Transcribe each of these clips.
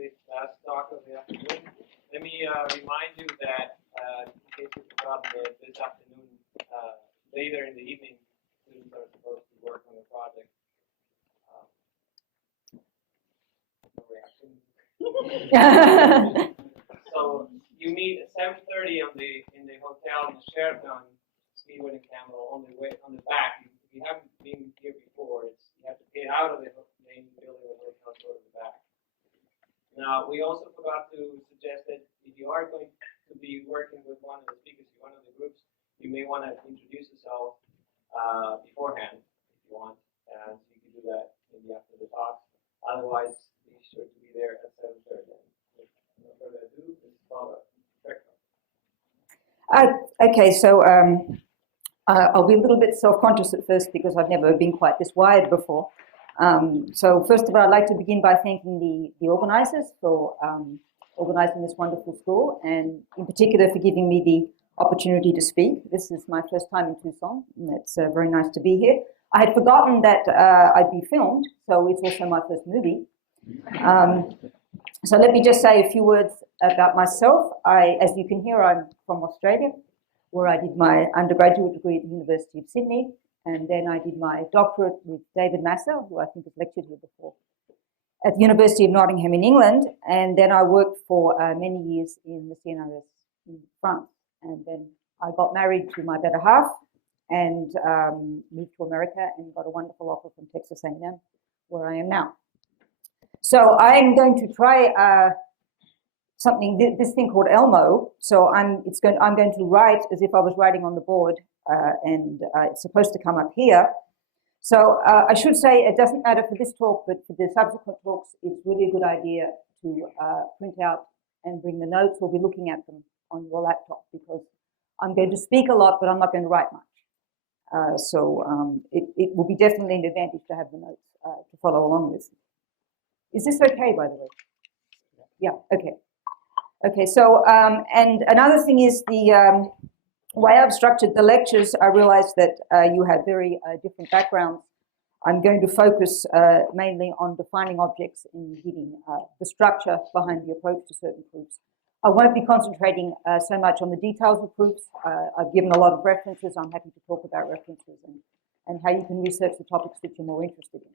the last talk of the afternoon. Let me remind you that in case you forgot this afternoon, later in the evening, students are supposed to work on the project. No reaction. So you meet at 7:30 in the hotel in the Sheraton Speedway and Campbell on the back. If you haven't been here before, you have to get out of the main building of the hotel, go to the back. Now, we also forgot to suggest that if you are going to be working with one of the speakers in one of the groups, you may want to introduce yourself beforehand if you want, and so you can do that maybe after the talk. Otherwise, be sure to be there at 7:30. No further ado, this is Paula Tretkoff. Okay, so I'll be a little bit self-conscious at first because I've never been quite this wired before. So first of all, I'd like to begin by thanking the organisers for organising this wonderful school, and in particular for giving me the opportunity to speak. This is my first time in Tucson, and it's very nice to be here. I had forgotten that I'd be filmed, so it's also my first movie. So let me just say a few words about myself. As you can hear, I'm from Australia, where I did my undergraduate degree at the University of Sydney, and then I did my doctorate with David Masser, who I think has lectured here before, at the University of Nottingham in England, and then I worked for many years in the CNRS in France, and then I got married to my better half and moved to America and got a wonderful offer from Texas A&M, where I am now. So I'm going to try this thing called Elmo. So I'm going to write as if I was writing on the board, and it's supposed to come up here. So I should say it doesn't matter for this talk, but for the subsequent talks, it's really a good idea to print out and bring the notes or be looking at them on your laptop, because I'm going to speak a lot, but I'm not going to write much. It will be definitely an advantage to have the notes to follow along with. Is this okay, by the way? Yeah, okay. Okay, so, and another thing is the way I've structured the lectures. I realize that you have very different backgrounds. I'm going to focus mainly on defining objects and giving the structure behind the approach to certain proofs. I won't be concentrating so much on the details of proofs. I've given a lot of references. I'm happy to talk about references and how you can research the topics that you're more interested in.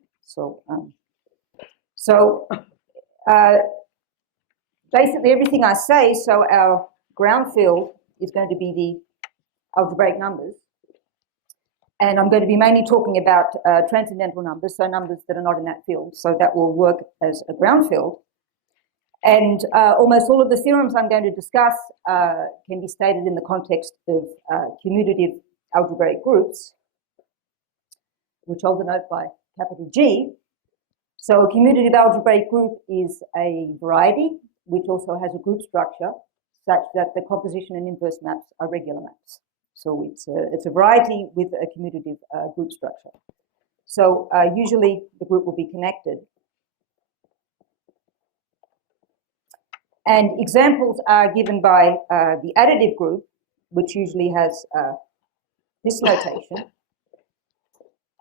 Basically everything I say, so our ground field is going to be the algebraic numbers. And I'm going to be mainly talking about transcendental numbers, so numbers that are not in that field. So that will work as a ground field. And almost all of the theorems I'm going to discuss can be stated in the context of commutative algebraic groups, which I'll denote by capital G. So a commutative algebraic group is a variety which also has a group structure such that the composition and inverse maps are regular maps. So it's a variety with a commutative group structure. So usually the group will be connected. And examples are given by the additive group, which usually has this notation.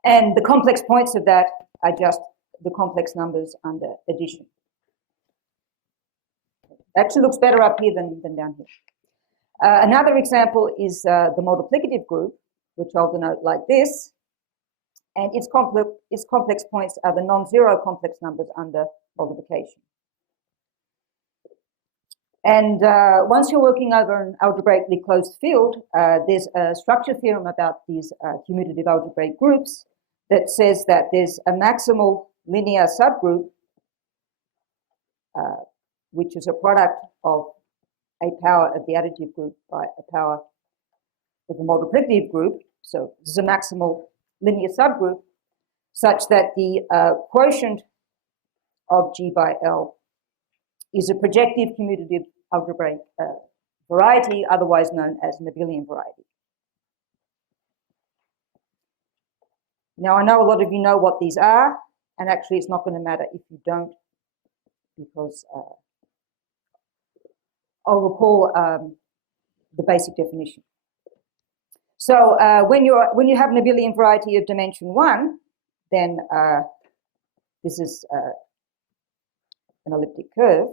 And the complex points of that are just the complex numbers under addition. Actually looks better up here than down here. Another example is the multiplicative group, which I'll denote like this. And its complex points are the non-zero complex numbers under multiplication. And once you're working over an algebraically closed field, there's a structure theorem about these commutative algebraic groups that says that there's a maximal linear subgroup, which is a product of a power of the additive group by a power of the multiplicative group. So this is a maximal linear subgroup such that the quotient of G by L is a projective commutative algebraic variety, otherwise known as an abelian variety. Now, I know a lot of you know what these are, and actually it's not going to matter if you don't, because I'll recall the basic definition. So when you have an abelian variety of dimension 1, then this is an elliptic curve.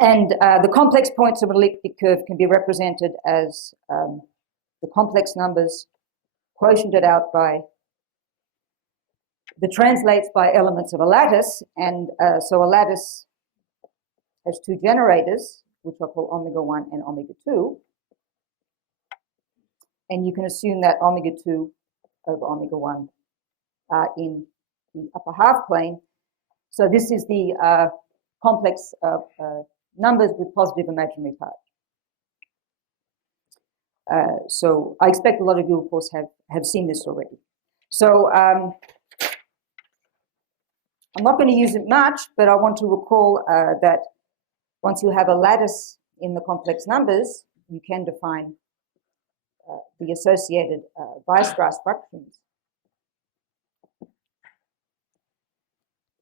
And the complex points of an elliptic curve can be represented as the complex numbers quotiented out by the translates by elements of a lattice. And so a lattice has two generators, which I call omega 1 and omega 2. And you can assume that omega 2 over omega 1 are in the upper half plane. So this is the complex numbers with positive imaginary part. So I expect a lot of you, of course, have seen this already. So I'm not going to use it much, but I want to recall that once you have a lattice in the complex numbers, you can define the associated Weierstrass fractions.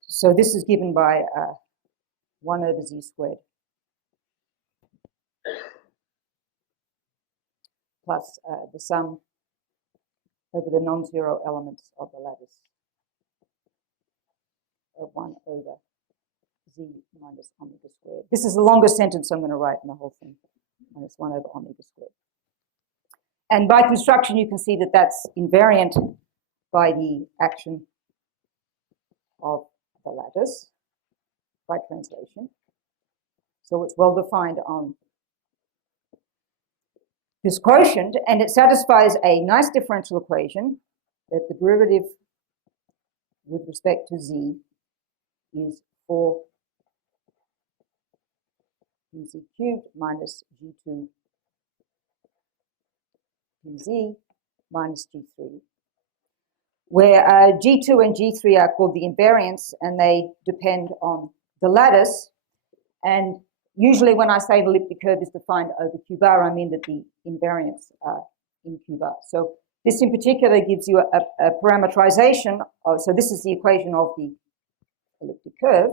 So this is given by 1 over z squared plus the sum over the non-zero elements of the lattice of 1 over z minus omega squared. This is the longest sentence I'm going to write in the whole thing, minus 1 over omega squared. And by construction, you can see that that's invariant by the action of the lattice by translation. So it's well defined on this quotient, and it satisfies a nice differential equation that the derivative with respect to z is 4 pz cubed minus g2 pz minus g3, where g2 and g3 are called the invariants, and they depend on the lattice. And usually when I say the elliptic curve is defined over q bar, I mean that the invariants are in q bar. So this in particular gives you a parameterization. So this is the equation of the elliptic curve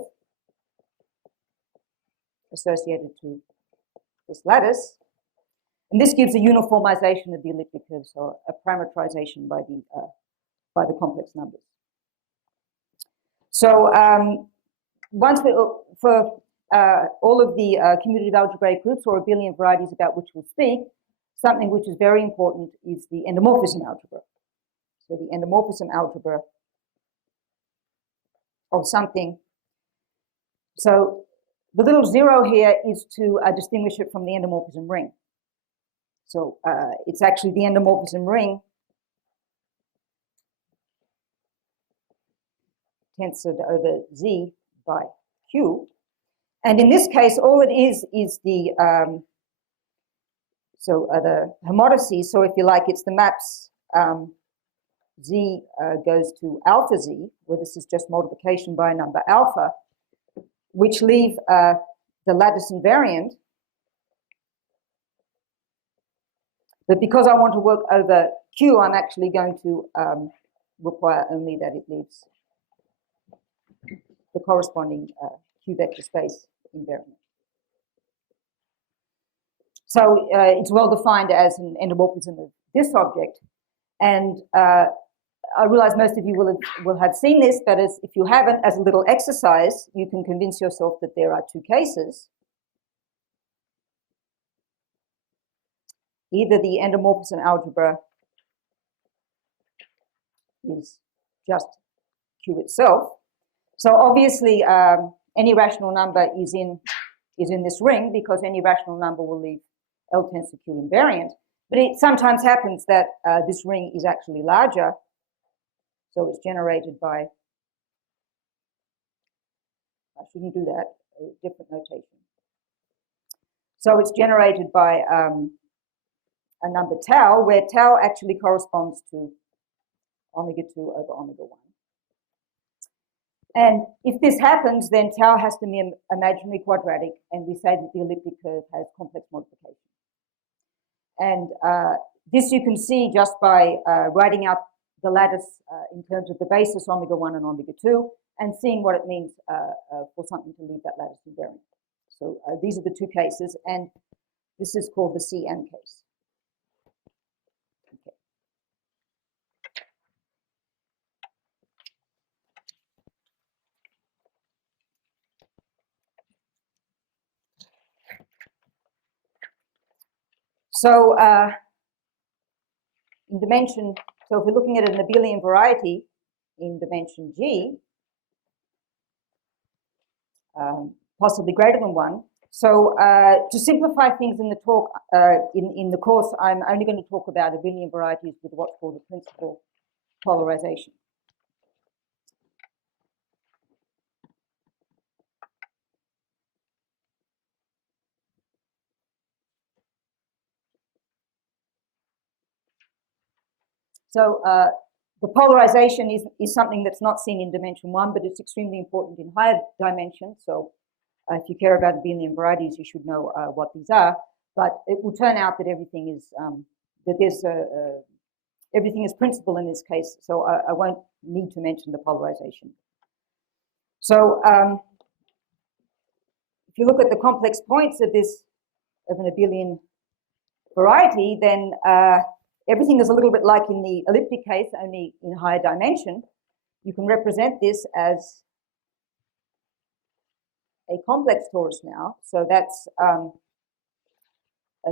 associated to this lattice. And this gives a uniformization of the elliptic curve, so a parameterization by the complex numbers. So once for all of the commutative algebraic groups, or abelian varieties about which we'll speak, something which is very important is the endomorphism algebra. So the endomorphism algebra of something. So the little zero here is to distinguish it from the endomorphism ring. So it's actually the endomorphism ring tensored over z by q. And in this case, all it is the the homodices. So if you like, it's the maps z goes to alpha z, where this is just multiplication by a number alpha, which leave the lattice invariant. But because I want to work over q, I'm actually going to require only that it leaves the corresponding q vector space invariant. So it's well defined as an endomorphism of this object. And I realize most of you will have seen this, but if you haven't, as a little exercise, you can convince yourself that there are two cases. Either the endomorphism algebra is just Q itself. So obviously, any rational number is in this ring, because any rational number will leave L tends to Q invariant. But it sometimes happens that this ring is actually larger. So it's generated by, I shouldn't do that, a different notation. So it's generated by a number tau, where tau actually corresponds to omega 2 over omega 1. And if this happens, then tau has to be imaginary quadratic, and we say that the elliptic curve has complex multiplication. And this you can see just by writing out the lattice in terms of the basis omega 1 and omega 2, and seeing what it means for something to leave that lattice invariant. So these are the two cases, and this is called the CN case. Okay. So in dimension, so if we're looking at an abelian variety in dimension G, possibly greater than 1. So to simplify things in the talk, in the course, I'm only going to talk about abelian varieties with what's called the principal polarization. So the polarization is something that's not seen in dimension 1, but it's extremely important in higher dimensions. So if you care about abelian varieties, you should know what these are. But it will turn out that everything is everything is principal in this case. So I won't need to mention the polarization. So if you look at the complex points of an abelian variety, then everything is a little bit like in the elliptic case, only in higher dimension. You can represent this as a complex torus now. So that's a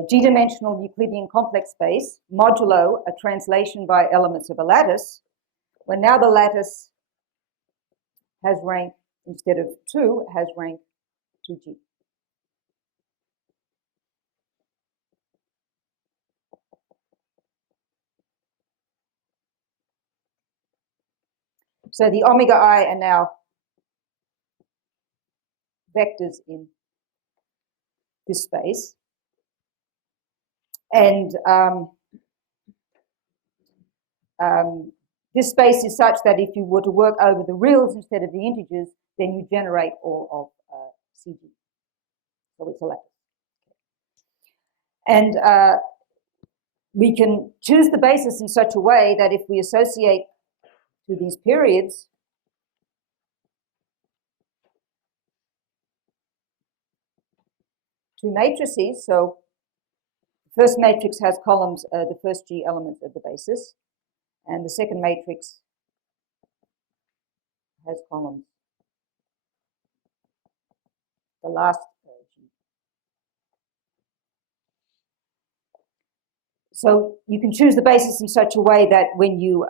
G-dimensional Euclidean complex space, modulo a translation by elements of a lattice, when now the lattice has rank, instead of 2, has rank 2G. So the omega I are now vectors in this space. And this space is such that if you were to work over the reals instead of the integers, then you generate all of CG. So it's a lattice. And we can choose the basis in such a way that if we associate to these periods two matrices, so the first matrix has columns, the first G element of the basis, and the second matrix has columns, the last G. So you can choose the basis in such a way that when you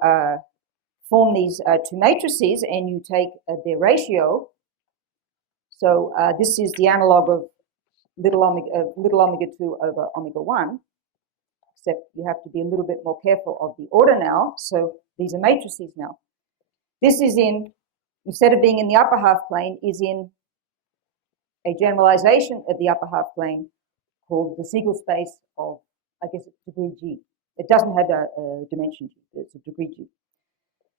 form these two matrices and you take their ratio, so this is the analog of little omega 2 over omega 1, except you have to be a little bit more careful of the order now. So these are matrices now. This is in, instead of being in the upper half plane, is in a generalization of the upper half plane called the Siegel space of, I guess it's degree G. It doesn't have a dimension G, it's a degree G.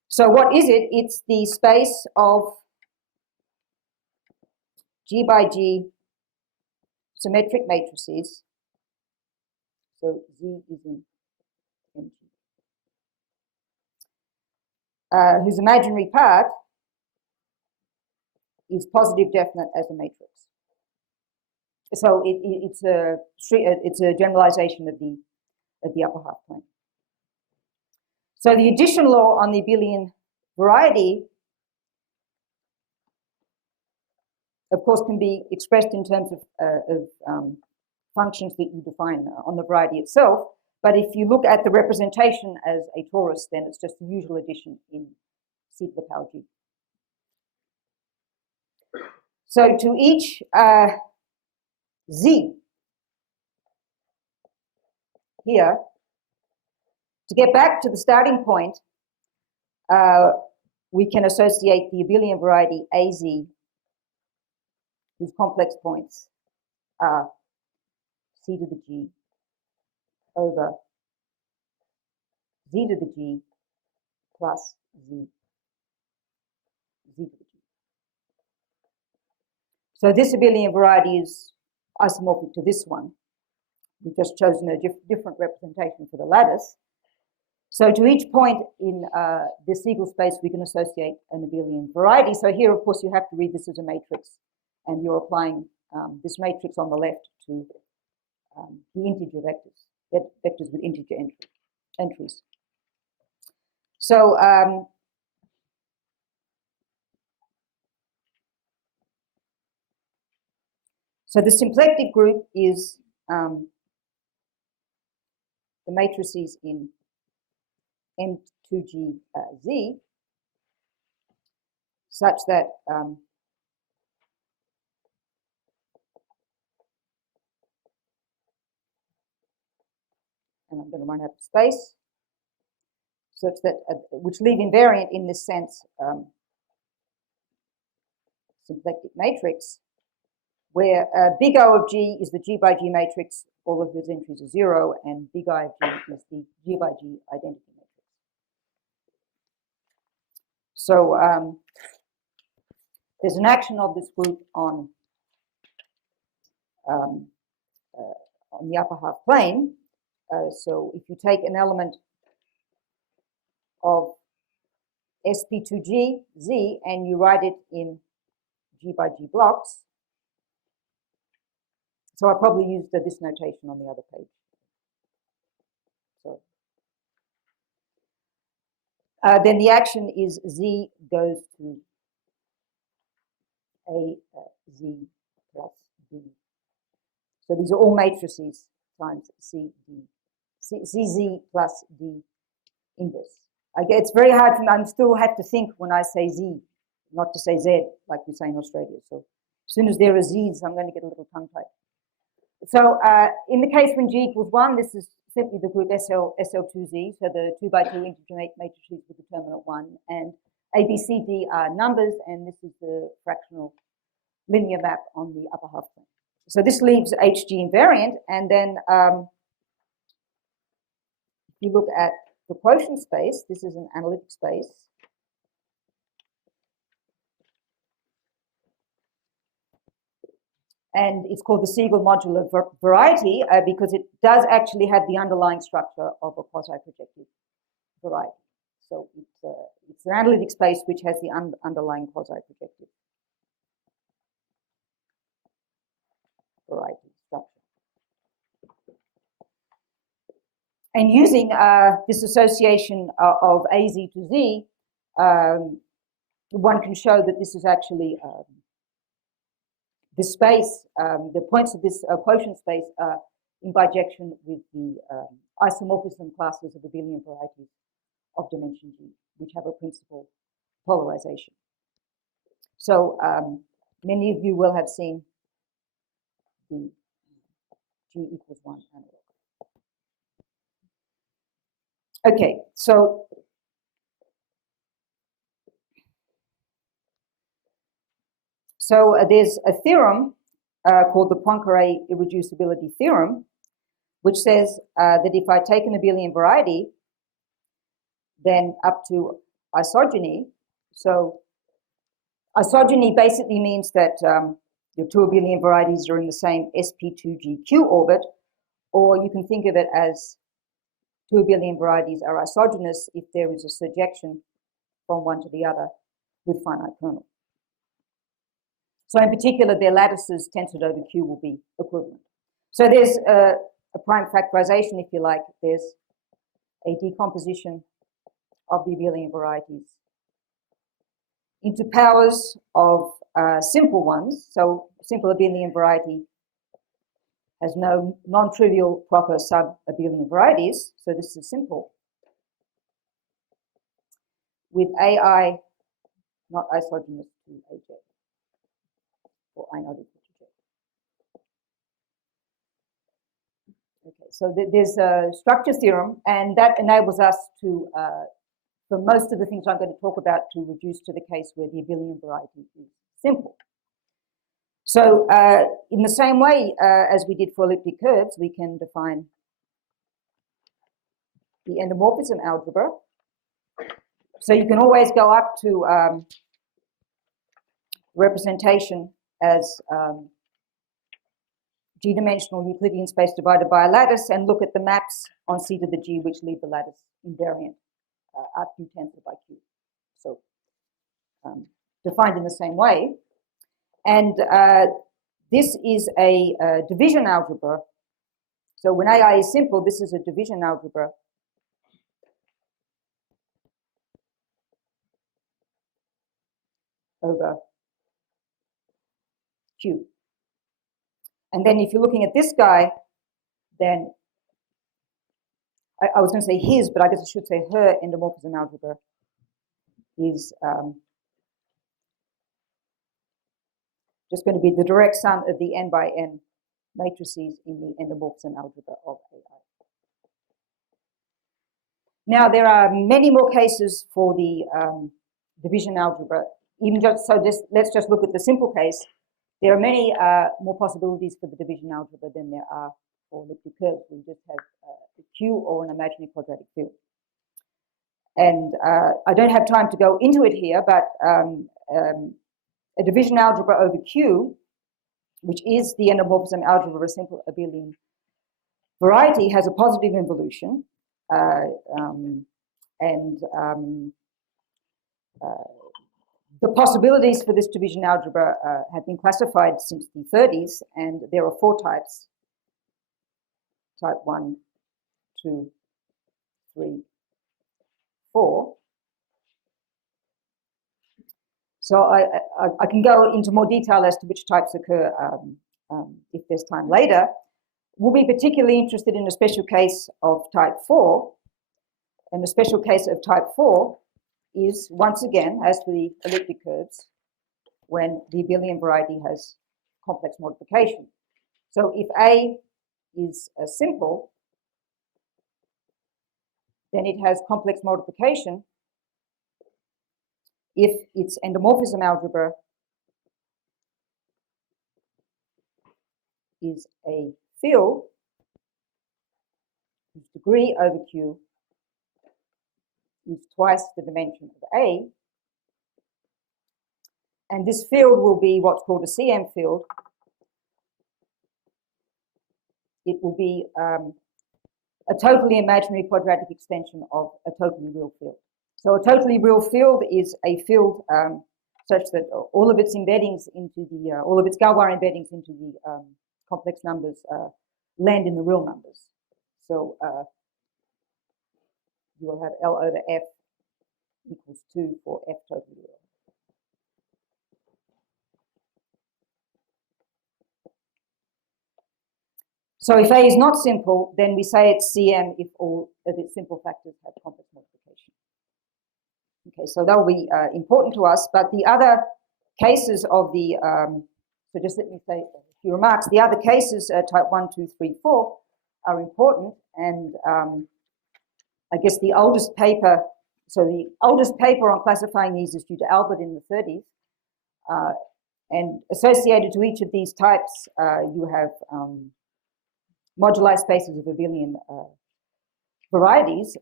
So what is it? It's the space of G by G symmetric matrices. So Z is in MG. Whose imaginary part is positive definite as a matrix. So it's a generalization of the upper half plane. So the addition law on the abelian variety, of course, can be expressed in terms of functions that you define on the variety itself. But if you look at the representation as a torus, then it's just the usual addition in C to the power G. So to each Z here, to get back to the starting point, we can associate the abelian variety AZ, whose complex points are C to the G over Z to the G plus Z to the G. So this abelian variety is isomorphic to this one. We've just chosen a different representation for the lattice. So to each point in this Siegel space, we can associate an abelian variety. So here, of course, you have to read this as a matrix, and you're applying this matrix on the left to the integer vectors, vectors with integer entries. So so the symplectic group is the matrices in M2G Z such that and I'm going to run out of space, such that which leave invariant in this sense symplectic matrix, where big O of G is the G by G matrix, all of whose entries are 0, and big I of G is the G by G identity matrix. So there's an action of this group on the upper half plane. So if you take an element of sp2g z and you write it in G by G blocks, so I probably used this notation on the other page. So then the action is z goes to a z plus d. So these are all matrices times c d, cz plus d inverse. It's very hard for me. I still have to think when I say z, not to say z like we say in Australia. So as soon as there are z's, I'm going to get a little tongue-tied. So in the case when G equals 1, this is simply the group SL2Z, so the 2 by 2 integer matrices with determinant 1, and A, B, C, D are numbers, and this is the fractional linear map on the upper half plane. So this leaves HG invariant, and then if you look at the quotient space, this is an analytic space. And it's called the Siegel modular variety because it does actually have the underlying structure of a quasi-projective variety. So it's an analytic space which has the underlying quasi-projective variety structure. And using this association of AZ to Z, one can show that this is actually the space, the points of this quotient space are in bijection with the isomorphism classes of abelian varieties of dimension G, which have a principal polarization. So many of you will have seen the G equals 1 analog. Okay, so there's a theorem called the Poincare irreducibility theorem, which says that if I take an abelian variety, then up to isogeny, so isogeny basically means that your two abelian varieties are in the same sp2gq orbit, or you can think of it as two abelian varieties are isogynous if there is a surjection from one to the other with finite kernel. So in particular, their lattices tensored over Q will be equivalent. So there's a prime factorization, if you like. There's a decomposition of the abelian varieties into powers of simple ones. So simple abelian variety has no non-trivial proper sub-abelian varieties. So this is simple. With AI not isogynous to AJ, or I not equal to J. Okay, so there's a structure theorem, and that enables us to, for most of the things I'm going to talk about, to reduce to the case where the abelian variety is simple. So in the same way as we did for elliptic curves, we can define the endomorphism algebra. So you can always go up to representation as G-dimensional Euclidean space divided by a lattice and look at the maps on C to the G which leave the lattice invariant RQ tensor by Q. So defined in the same way. And this is a division algebra. So when AI is simple, this is a division algebra over Q. And then if you're looking at this guy, then I was going to say his, but I guess I should say her endomorphism algebra is just going to be the direct sum of the n by n matrices in the endomorphism algebra of AI. Now, there are many more cases for the division algebra. Even just so, let's just look at the simple case. There are many more possibilities for the division algebra than there are for elliptic curves. We just have a Q or an imaginary quadratic field. And I don't have time to go into it here, but a division algebra over Q, which is the endomorphism algebra of a simple abelian variety, has a positive involution. The possibilities for this division algebra have been classified since the 30s, and there are 4 types: type 1, 2, 3, 4. So I can go into more detail as to which types occur if there's time later. We'll be particularly interested in a special case of type 4, and the special case of type 4 is, once again, as for the elliptic curves, when the abelian variety has complex modification. So if A is simple, then it has complex modification if its endomorphism algebra is a field whose degree over Q is twice the dimension of A, and this field will be what's called a CM field. It will be a totally imaginary quadratic extension of a totally real field. So a totally real field is a field such that all of its embeddings into the, all of its Galois embeddings into the complex numbers land in the real numbers. So you will have L over F equals 2 for F totally real. So if A is not simple, then we say it's CM if all of its simple factors have complex modification. Okay, so that will be important to us, but the other cases of the, so just let me say a few remarks. The other cases, type 1, 2, 3, 4, are important, and I guess the oldest paper, so the oldest paper on classifying these is due to Albert in the 30s, and associated to each of these types, you have modular spaces of abelian varieties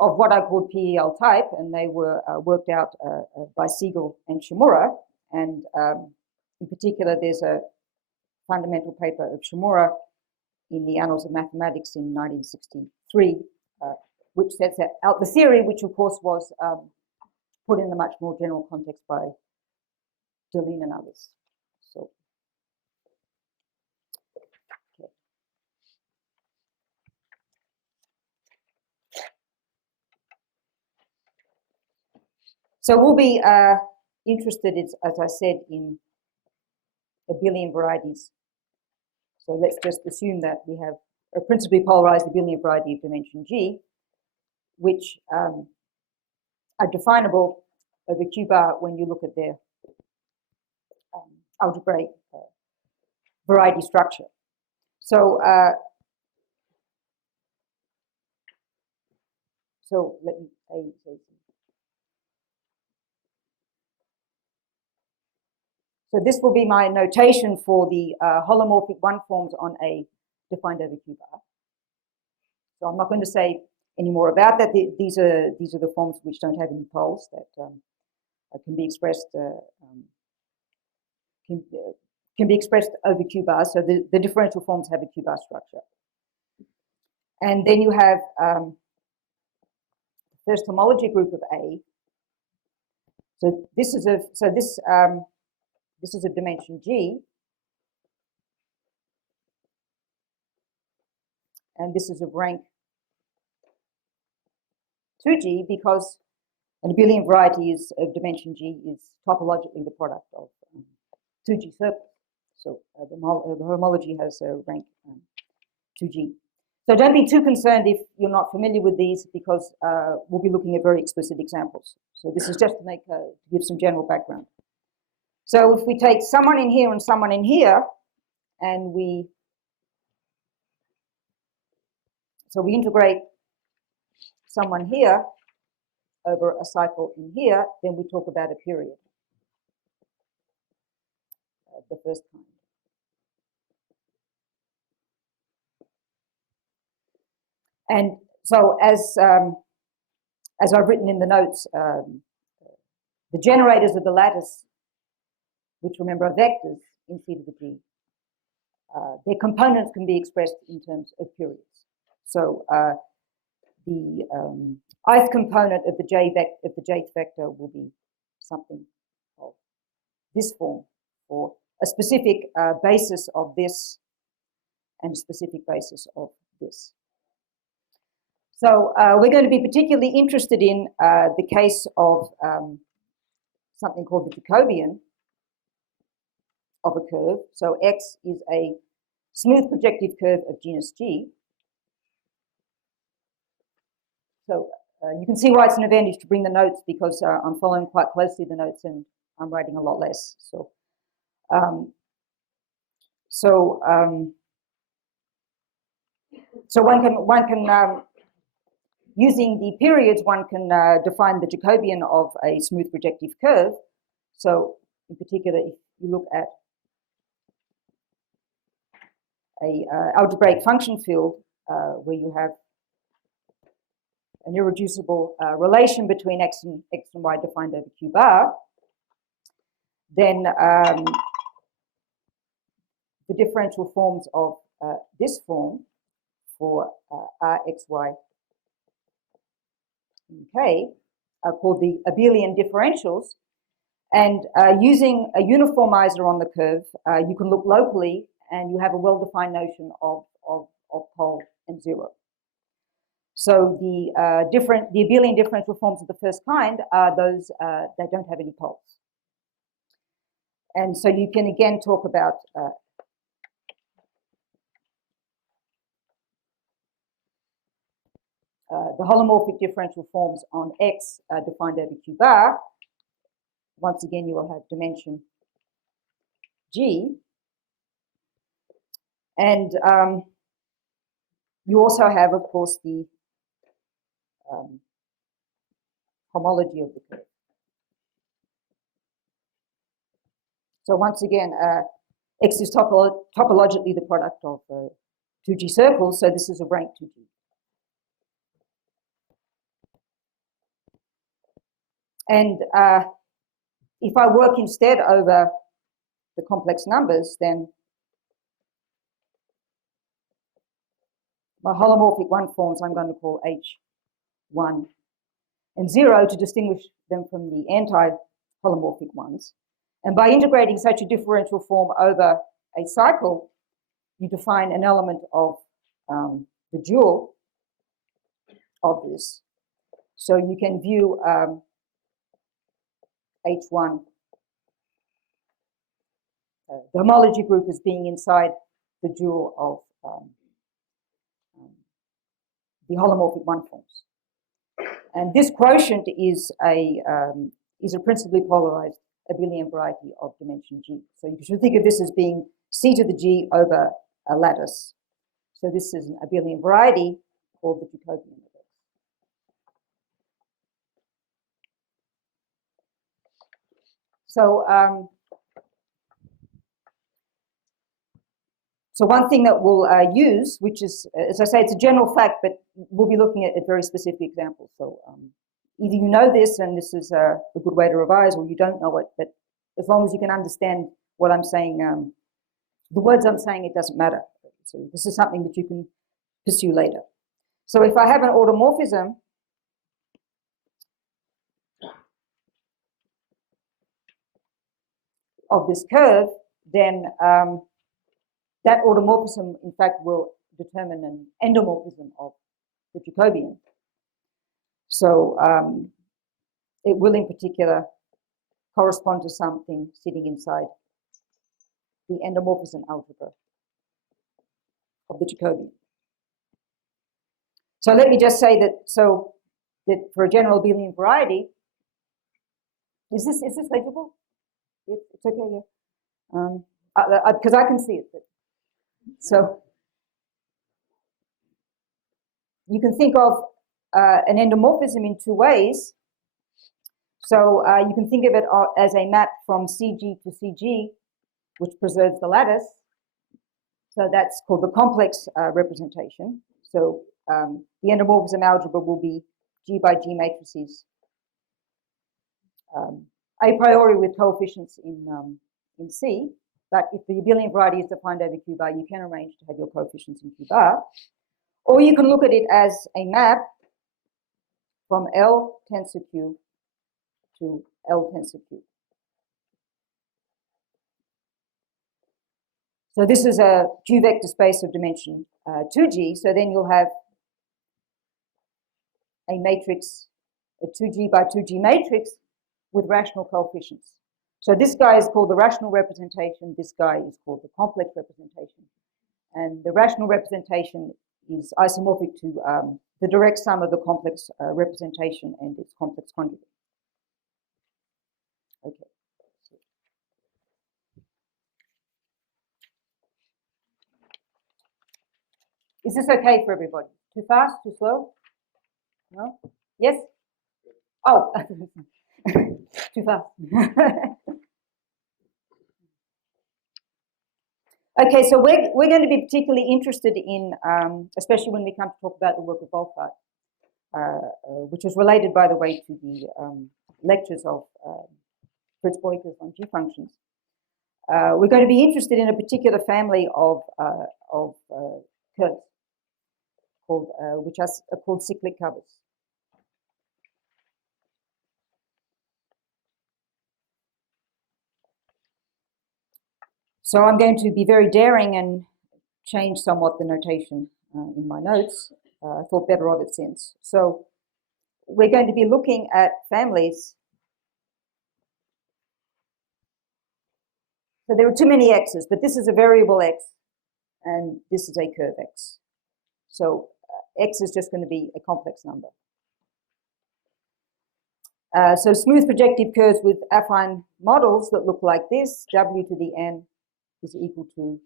of what I called PEL type, and they were worked out by Siegel and Shimura. And in particular, there's a fundamental paper of Shimura in the Annals of Mathematics in 1963, which sets out the theory, which of course was put in the much more general context by Deligne and others. So, okay. So we'll be interested, as I said, in abelian varieties. So let's just assume that we have a principally polarized abelian variety of dimension G, which are definable over Q bar when you look at their algebraic variety structure. So, so let me say. So this will be my notation for the holomorphic one forms on A defined over Q bar. So I'm not going to say any more about that. These are the forms which don't have any poles that can be expressed can be expressed over Q bar. So the differential forms have a Q bar structure. And then you have the first homology group of A. So this is a dimension G, and this is of rank 2G because an abelian variety is of dimension G is topologically the product of 2G circles. So the homology has a rank 2G. So don't be too concerned if you're not familiar with these, because we'll be looking at very explicit examples. So this is just to give some general background. So if we take someone in here and someone in here, and we integrate someone here over a cycle in here, then we talk about a period, the first kind. And so as I've written in the notes, the generators of the lattice, which remember are vectors in C to the G, their components can be expressed in terms of periods. So the ith component of the jth vector will be something of this form, or a specific basis of this and a specific basis of this. So we're going to be particularly interested in the case of something called the Jacobian of a curve. So X is a smooth projective curve of genus G. So you can see why it's an advantage to bring the notes, because I'm following quite closely the notes and I'm writing a lot less. So, one can using the periods, one can define the Jacobian of a smooth projective curve. So in particular, if you look at a algebraic function field where you have an irreducible relation between x and y defined over q bar, then the differential forms of this form for r, x, y, and k are called the abelian differentials. And using a uniformizer on the curve, you can look locally and you have a well-defined notion of pole and zero. So the abelian differential forms of the first kind are those that don't have any poles. And so you can again talk about the holomorphic differential forms on X defined over Q bar. Once again, you will have dimension G. And you also have, of course, the homology of the curve. So once again, X is topologically the product of 2G circles, so this is a rank 2G. And if I work instead over the complex numbers, then my holomorphic one forms I'm going to call H1 and 0 to distinguish them from the anti-holomorphic ones. And by integrating such a differential form over a cycle, you define an element of the dual of this. So you can view H1, the homology group, as being inside the dual of the holomorphic one forms. And this quotient is a principally polarized abelian variety of dimension G. So you should think of this as being C to the G over a lattice. So this is an abelian variety called the Jacobian of X. So one thing that we'll use, which is, as I say, it's a general fact, but we'll be looking at very specific examples. So either you know this and this is a good way to revise, or you don't know it, but as long as you can understand what I'm saying, the words I'm saying, it doesn't matter. So this is something that you can pursue later. So if I have an automorphism of this curve, then that automorphism, in fact, will determine an endomorphism of the Jacobian. So it will, in particular, correspond to something sitting inside the endomorphism algebra of the Jacobian. So let me just say that, that for a general abelian variety, is this legible? It's okay, yeah. Because I can see it. So you can think of an endomorphism in two ways. So you can think of it as a map from CG to CG, which preserves the lattice. So that's called the complex representation. So the endomorphism algebra will be G by G matrices a priori with coefficients in C. But if the abelian variety is defined over Q bar, you can arrange to have your coefficients in Q bar. Or you can look at it as a map from L tensor Q to L tensor Q. So this is a Q vector space of dimension 2G. So then you'll have a matrix, a 2G by 2G matrix with rational coefficients. So this guy is called the rational representation. This guy is called the complex representation. And the rational representation is isomorphic to the direct sum of the complex representation and its complex conjugate. Okay. Is this okay for everybody? Too fast? Too slow? No? Yes? Oh, too fast. Okay, so we're going to be particularly interested in, especially when we come to talk about the work of Wolfart, which was related, by the way, to the lectures of Fritz Beukers on G functions. We're going to be interested in a particular family of curves, which are called cyclic covers. So I'm going to be very daring and change somewhat the notation in my notes. I thought better of it since. So we're going to be looking at families. So there are too many x's, but this is a variable x, and this is a curve x. So x is just going to be a complex number. So smooth projective curves with affine models that look like this: w to the n is equal to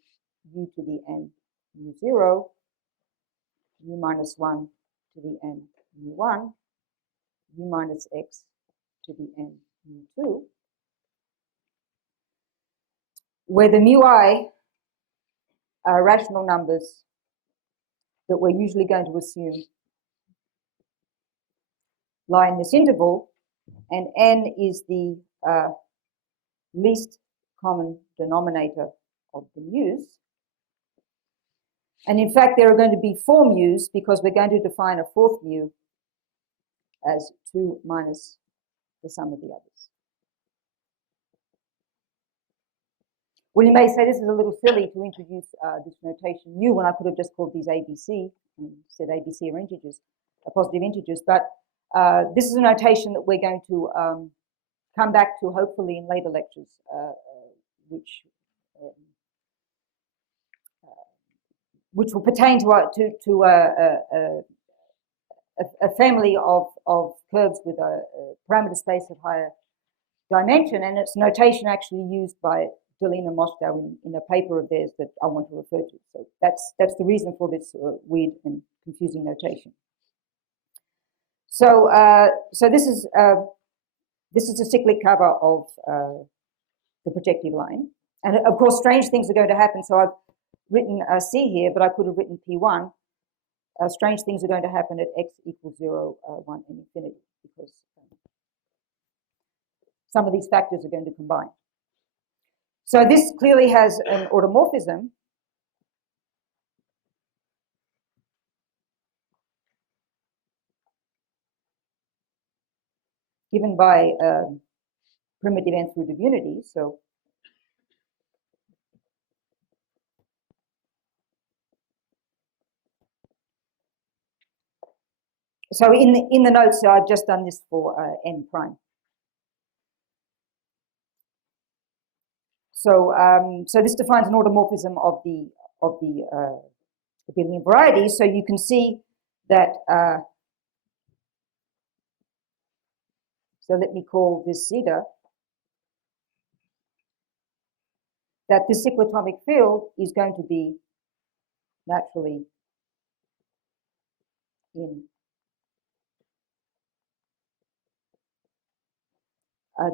u to the n u0, u minus 1 to the n u1, u minus x to the n u2, where the mu I are rational numbers that we're usually going to assume lie in this interval, and n is the least common denominator of the mu's. And in fact, there are going to be 4 mu's because we're going to define a fourth mu as 2 minus the sum of the others. Well, you may say this is a little silly to introduce this notation mu when I could have just called these ABC and said ABC are integers, positive integers. But this is a notation that we're going to come back to hopefully in later lectures, which will pertain to a family of curves with a parameter space of higher dimension, and it's notation actually used by Delin and Moscow in a paper of theirs that I want to refer to. So that's the reason for this weird and confusing notation. So this is a cyclic cover of the projective line, and of course strange things are going to happen. So I've written C here, but I could have written P1. Strange things are going to happen at x equals 0, 1, and infinity, because some of these factors are going to combine. So this clearly has an automorphism. Given by primitive nth root of unity. So in the notes, I've just done this for n prime. So so this defines an automorphism of the abelian variety. So you can see that, so let me call this zeta, that this cyclotomic field is going to be naturally in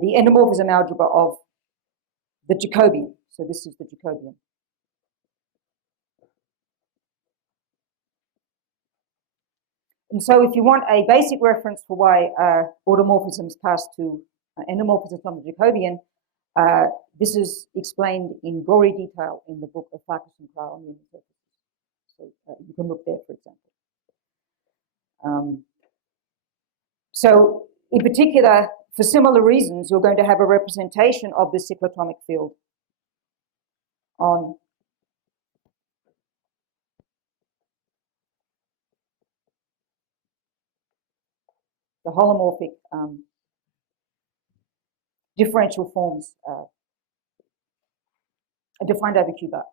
the endomorphism algebra of the Jacobian. So this is the Jacobian. And so if you want a basic reference for why automorphisms pass to endomorphisms from the Jacobian, this is explained in gory detail in the book of Farkas and Krall on unit surfaces. So you can look there, for example. So in particular, for similar reasons, you're going to have a representation of the cyclotomic field on the holomorphic differential forms defined over Q bar.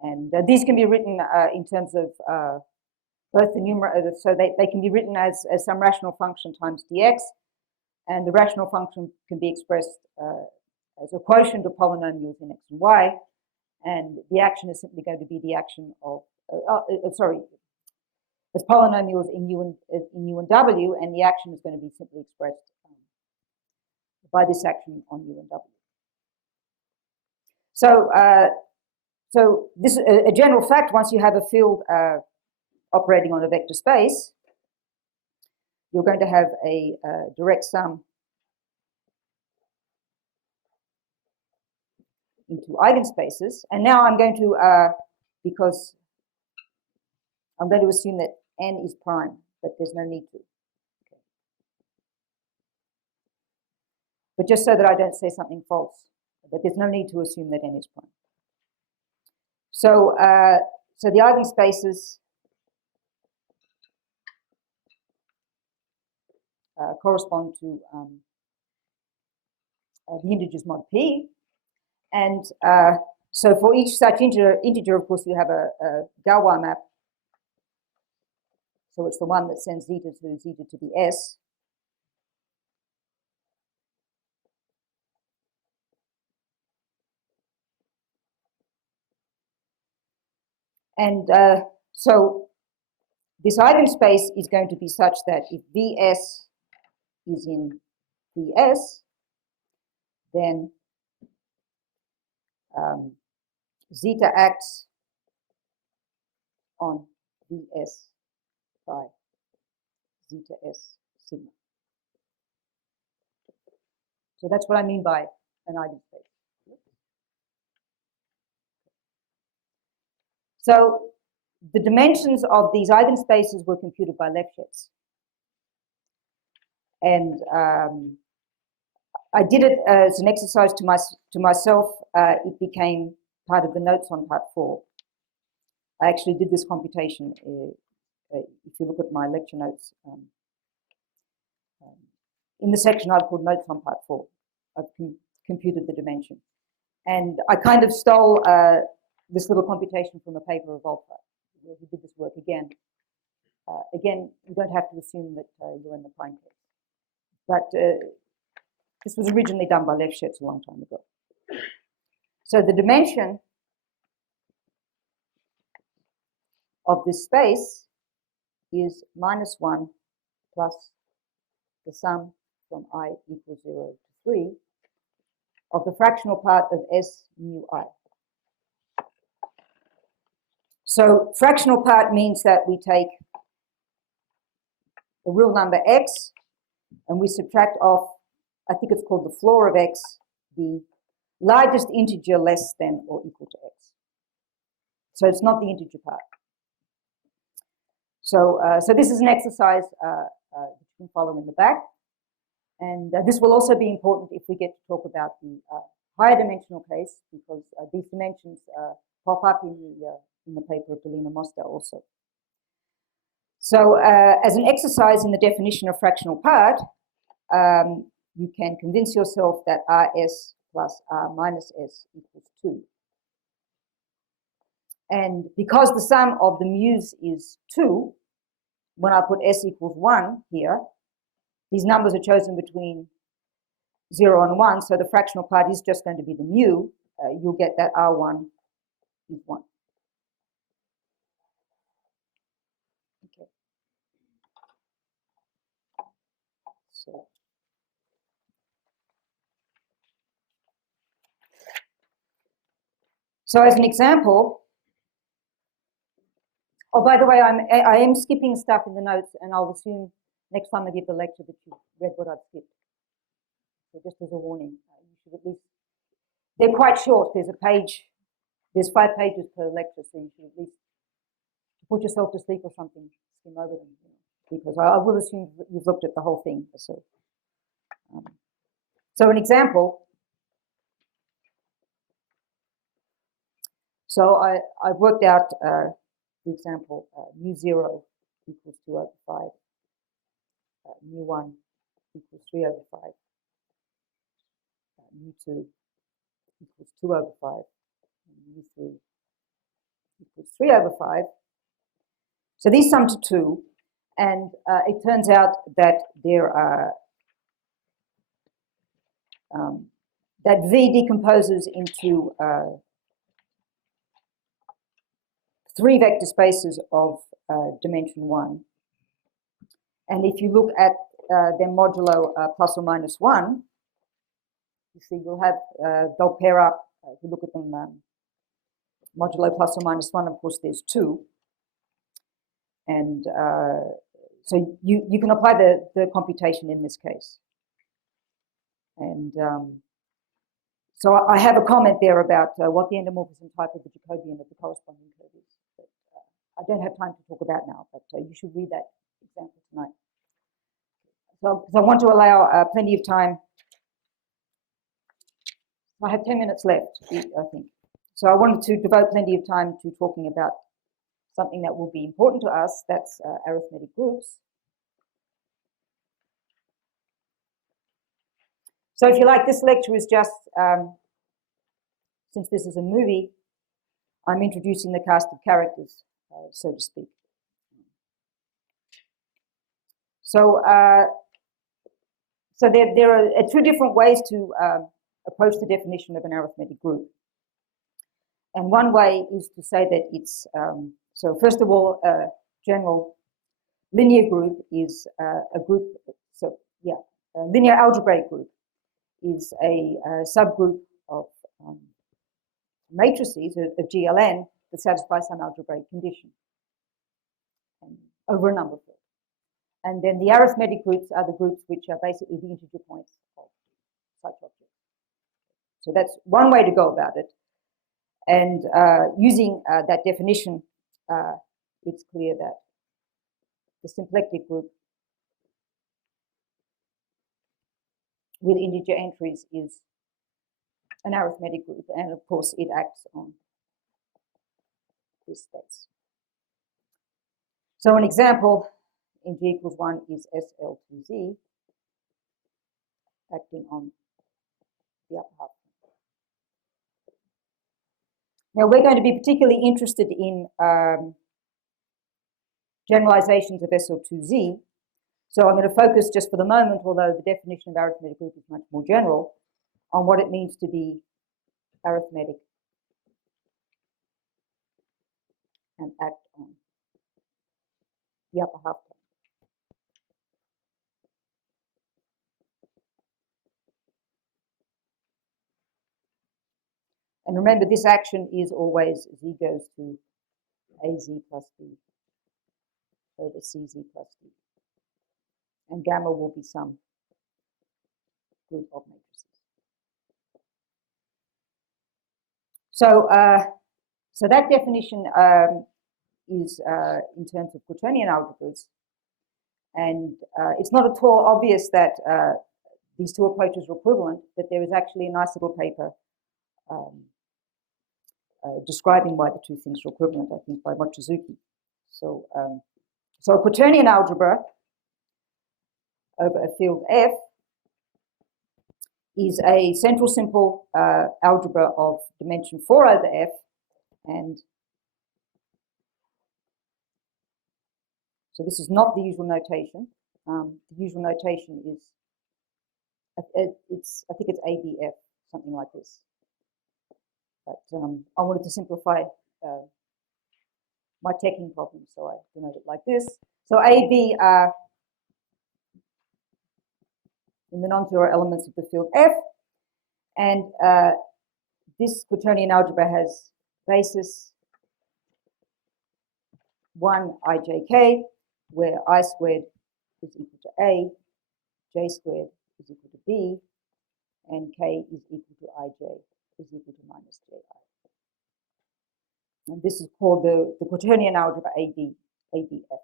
And these can be written in terms of both the numerator, so they can be written as some rational function times dx, and the rational function can be expressed as a quotient of polynomials in x and y, and the action is simply going to be the action of, as polynomials in u and w, and the action is going to be simply expressed by this action on u and w. So this is a general fact. Once you have a field operating on a vector space, you're going to have a direct sum into eigenspaces. And now I'm going to, because I'm going to assume that n is prime, but there's no need to. Okay. But just so that I don't say something false, but there's no need to assume that n is prime. So, so the eigenspaces correspond to the integers mod p, and so for each such integer, of course, you have a Galois map. So it's the one that sends zeta to the s. And so this eigenspace is going to be such that if Vs is in Vs, then zeta acts on Vs by zeta s sigma. So that's what I mean by an eigenspace. So the dimensions of these eigenspaces were computed by Lefschetz. And I did it as an exercise to myself. It became part of the notes on part 4. I actually did this computation. If you look at my lecture notes, in the section I've called notes on part 4, I've computed the dimension. And I kind of stole this little computation from a paper of Volta, where he did this work again. Again, you don't have to assume that you're in the prime case. But this was originally done by Lefschetz a long time ago. So the dimension of this space is -1 plus the sum from I equals 0 to 3 of the fractional part of S mu I. So fractional part means that we take a real number x and we subtract off, I think it's called the floor of x, the largest integer less than or equal to x. So it's not the integer part. So, so this is an exercise that you can follow in the back. And this will also be important if we get to talk about the higher dimensional case, because these dimensions pop up in the paper of Delina Mostar also. So as an exercise in the definition of fractional part, you can convince yourself that Rs plus R minus S equals 2. And because the sum of the mu's is 2, when I put s equals 1 here, these numbers are chosen between 0 and 1, so the fractional part is just going to be the mu. You'll get that R1 is 1. Okay. So as an example, oh, by the way, I am skipping stuff in the notes, and I'll assume next time I give the lecture that you've read what I've skipped. So just as a warning, you should at least, they're quite short. There's 5 pages per lecture, so you should at least put yourself to sleep or something, skim over them, because I will assume that you've looked at the whole thing. So an example. So I've worked out the example, mu0 equals 2 over 5, mu1 equals 3 over 5, mu2 equals 2 over 5, and mu3 equals 3 over 5. So these sum to 2, and it turns out that there are that V decomposes into 3 vector spaces of dimension 1. And if you look at them modulo plus or minus 1, you see you'll have, they'll pair up. If you look at them modulo plus or minus 1, of course, there's 2. And so you can apply the computation in this case. And so I have a comment there about what the endomorphism type of the Jacobian of the corresponding curve is. But, I don't have time to talk about now, but you should read that example tonight. So I want to allow plenty of time. I have 10 minutes left, I think. So I wanted to devote plenty of time to talking about something that will be important to us, that's arithmetic groups. So if you like, this lecture is just, since this is a movie, I'm introducing the cast of characters, so to speak. So, there are 2 different ways to approach the definition of an arithmetic group. And one way is to say that it's, so first of all, a general linear group is a group, so yeah, a linear algebraic group is a subgroup of matrices of GLN that satisfy some algebraic condition over a number field. And then the arithmetic groups are the groups which are basically the integer points of such objects. So that's one way to go about it. And using that definition, it's clear that the symplectic group with integer entries is an arithmetic group, and of course it acts on this space. So an example in G equals 1 is SL2Z acting on the upper half. Now we're going to be particularly interested in generalizations of SL2Z. So I'm going to focus just for the moment, although the definition of arithmetic group is much more general, on what it means to be arithmetic and act on the upper half plane. And remember, this action is always Z goes to AZ plus B over CZ plus D. And gamma will be some group of matrices. So, so that definition is in terms of quaternion algebras. And it's not at all obvious that these 2 approaches are equivalent, but there is actually a nice little paper describing why the 2 things are equivalent, I think, by Mochizuki. So, so a quaternion algebra over a field F is a central simple algebra of dimension 4 over F, and So this is not the usual notation. The usual notation is, I think it's ABF, something like this. But I wanted to simplify my teching problem, so I denote it like this. So AB are in the non-zero elements of the field F, and this quaternion algebra has basis 1 ijk, where I squared is equal to A, J squared is equal to B, and K is equal to Ij is equal to minus Ji. And this is called the quaternion algebra ABF.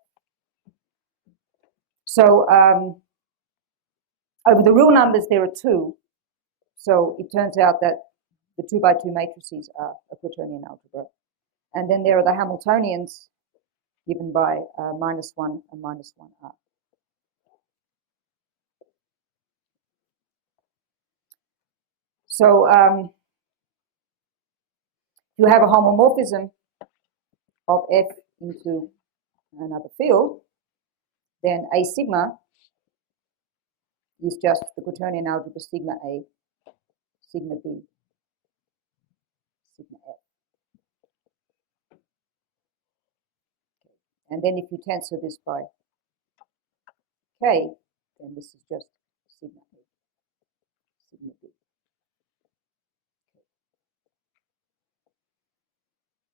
So over the real numbers, there are two. So it turns out that the 2 by 2 matrices are a quaternion algebra. And then there are the Hamiltonians given by -1 and -1r. So you have a homomorphism of F into another field, then A sigma is just the quaternion algebra sigma A, sigma B, sigma F. And then if you tensor this by K, then this is just sigma A, sigma B.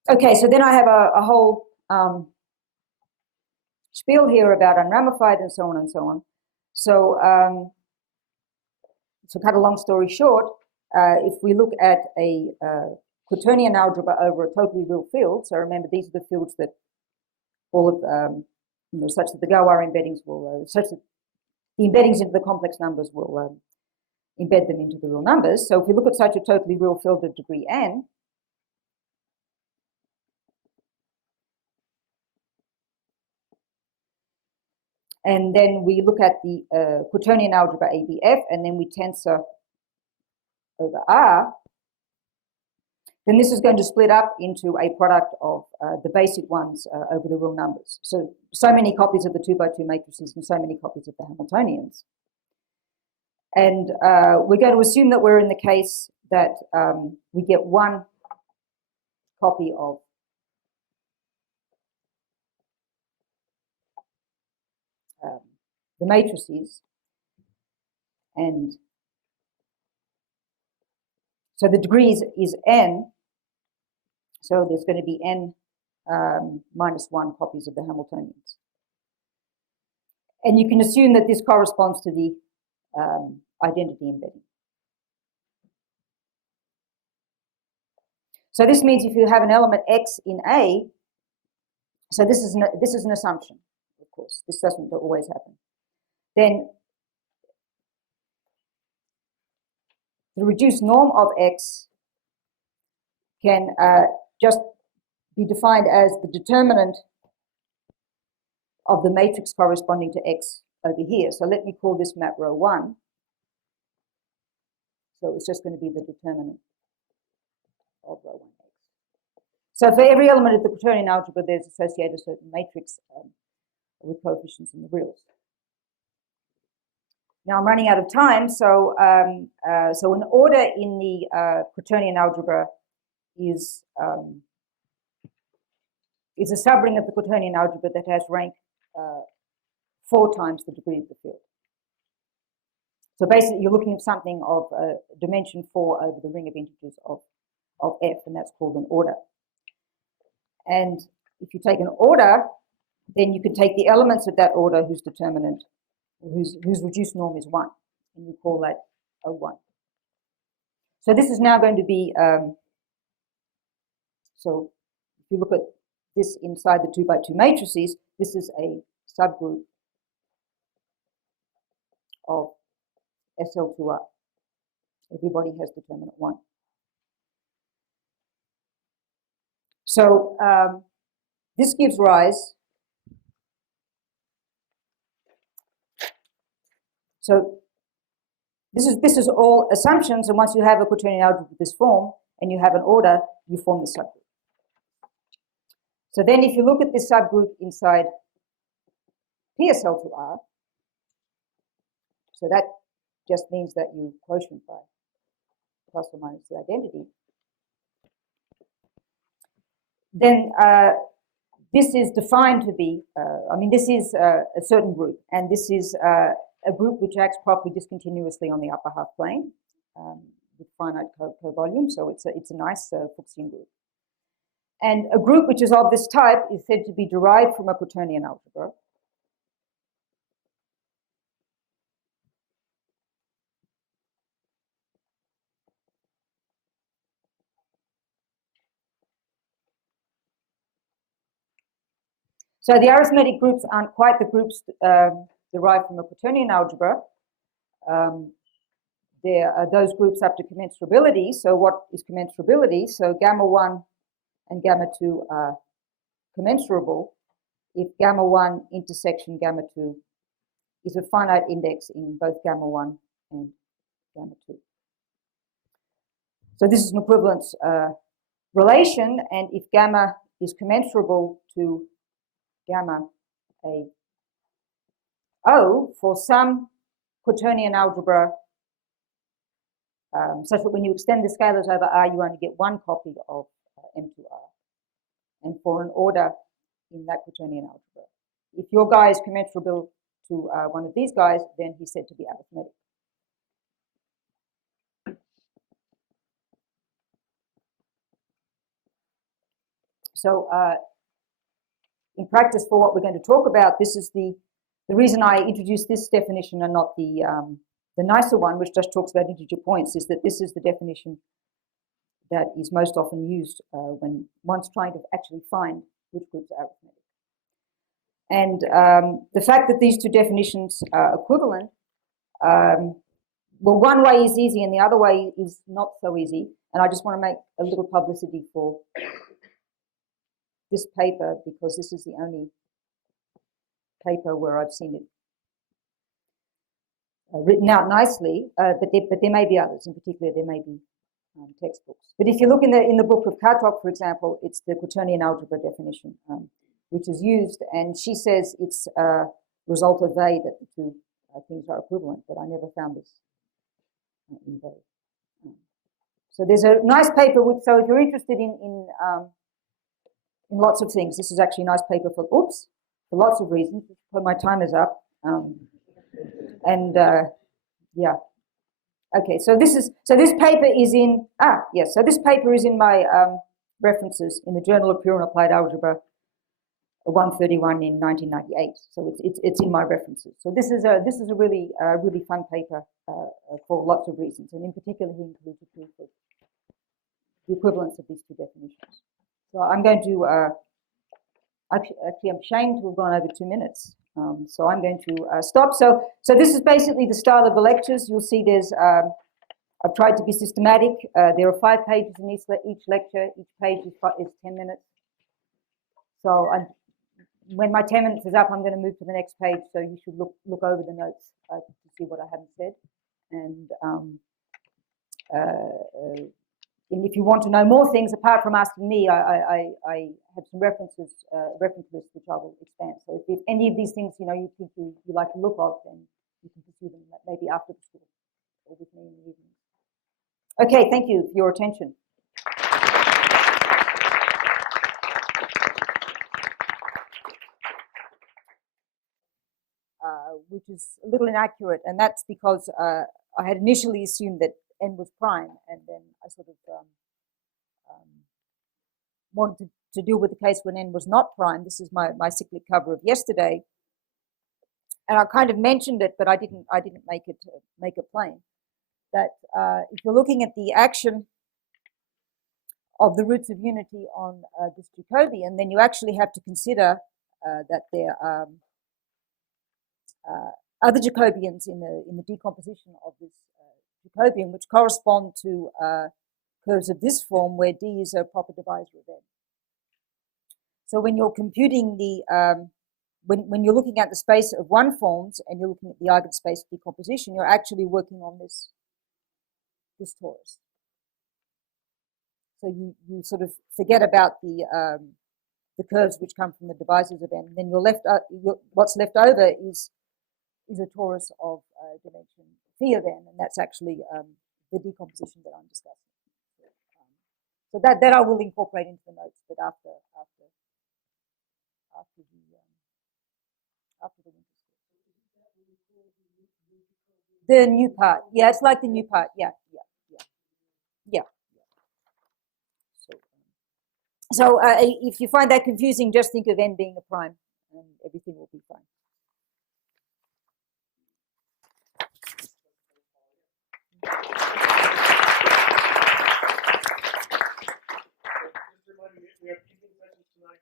Okay, so then I have a whole spiel here about unramified and so on and so on. So to cut a long story short, if we look at a quaternion algebra over a totally real field, so remember these are the fields that all of, such that the Galois embeddings will, such that the embeddings into the complex numbers will embed them into the real numbers. So if we look at such a totally real field of degree n, and then we look at the quaternion algebra ABF, and then we tensor over R, then this is going to split up into a product of the basic ones over the real numbers. So many copies of the 2 by 2 matrices and so many copies of the Hamiltonians. And we're going to assume that we're in the case that we get one copy of the matrices, and so the degree is n, so there's going to be n -1 copies of the Hamiltonians. And you can assume that this corresponds to the identity embedding. So this means if you have an element x in A, so this is an assumption, of course, this doesn't always happen, then the reduced norm of x can just be defined as the determinant of the matrix corresponding to x over here. So let me call this map row 1. So it's just going to be the determinant of row 1x. So for every element of the quaternion algebra, there's associated a certain matrix with coefficients in the reals. Now I'm running out of time, so an order in the quaternion algebra is a subring of the quaternion algebra that has rank 4 times the degree of the field. So basically, you're looking at something of dimension 4 over the ring of integers of F, and that's called an order. And if you take an order, then you can take the elements of that order whose determinant, whose reduced norm is 1, and you call that O1. So this is now going to be, so if you look at this inside the 2 by 2 matrices, this is a subgroup of SL2R. Everybody has determinant 1. So this gives rise, so this is all assumptions, and once you have a quaternion algebra of this form and you have an order, you form the subgroup. So then if you look at this subgroup inside PSL to R. So that just means that you quotient by plus or minus the identity. Then this is defined to be, this is a certain group, and this is a group which acts properly discontinuously on the upper half plane with finite co-volume, so it's a nice Fuchsian group. And a group which is of this type is said to be derived from a quaternion algebra. So the arithmetic groups aren't quite the groups derived from a quaternion algebra. There are those groups up to commensurability. So what is commensurability? So gamma 1 and gamma 2 are commensurable if gamma 1 intersection gamma 2 is a finite index in both gamma 1 and gamma 2. So this is an equivalence relation, and if gamma is commensurable to gamma A O for some quaternion algebra such that when you extend the scalars over R, you only get one copy of M2R. And for an order in that quaternion algebra. If your guy is commensurable to one of these guys, then he's said to be arithmetic. So in practice, for what we're going to talk about, this is the reason I introduced this definition and not the nicer one, which just talks about integer points, is that this is the definition that is most often used when one's trying to actually find which groups are arithmetic. And the fact that these two definitions are equivalent, well, one way is easy and the other way is not so easy. And I just want to make a little publicity for this paper, because this is the only paper where I've seen it written out nicely, but there may be others. In particular, there may be textbooks. But if you look in the book of Kartok, for example, it's the quaternion algebra definition, which is used, and she says it's a result of A that the two things are equivalent, but I never found this in A. So there's a nice paper, so if you're interested in lots of things, this is actually a nice paper for lots of reasons. But my time is up. Yeah. Okay, so this paper is in, so this paper is in my references in the Journal of Pure and Applied Algebra 131 in 1998. So it's in my references. So this is a really fun paper for lots of reasons, and in particular he includes a proof of the equivalence of these two definitions. So I'm going to actually I'm ashamed to have gone over 2 minutes. So I'm going to stop. So this is basically the style of the lectures. You'll see there's I've tried to be systematic. There are 5 pages in each lecture. Each page is 10 minutes. So when my 10 minutes is up, I'm going to move to the next page. So you should look over the notes to see what I haven't said. And if you want to know more things, apart from asking me, I have some reference lists which I will expand. So if any of these things, you think you like the look of, then you can pursue them maybe after the school or with me in the evening. Okay, thank you for your attention. Which is a little inaccurate, and that's because I had initially assumed that n was prime, and then I sort of wanted to deal with the case when n was not prime. This is my cyclic cover of yesterday, and I kind of mentioned it, but I didn't make it plain. That if you're looking at the action of the roots of unity on this Jacobian, then you actually have to consider that there are other Jacobians in the decomposition of this Jacobian, which correspond to curves of this form where D is a proper divisor of N. So when you're computing the when you're looking at the space of one forms and you're looking at the eigenspace of decomposition, you're actually working on this torus. So you sort of forget about the the curves which come from the divisors of n. And then what's left over is a torus of dimension phi of n, and that's actually the decomposition that I'm discussing. So that I will incorporate into the notes, but after the winter school. The new part, yeah, it's like the new part, yeah. So if you find that confusing, just think of n being a prime, and everything will be fine. We have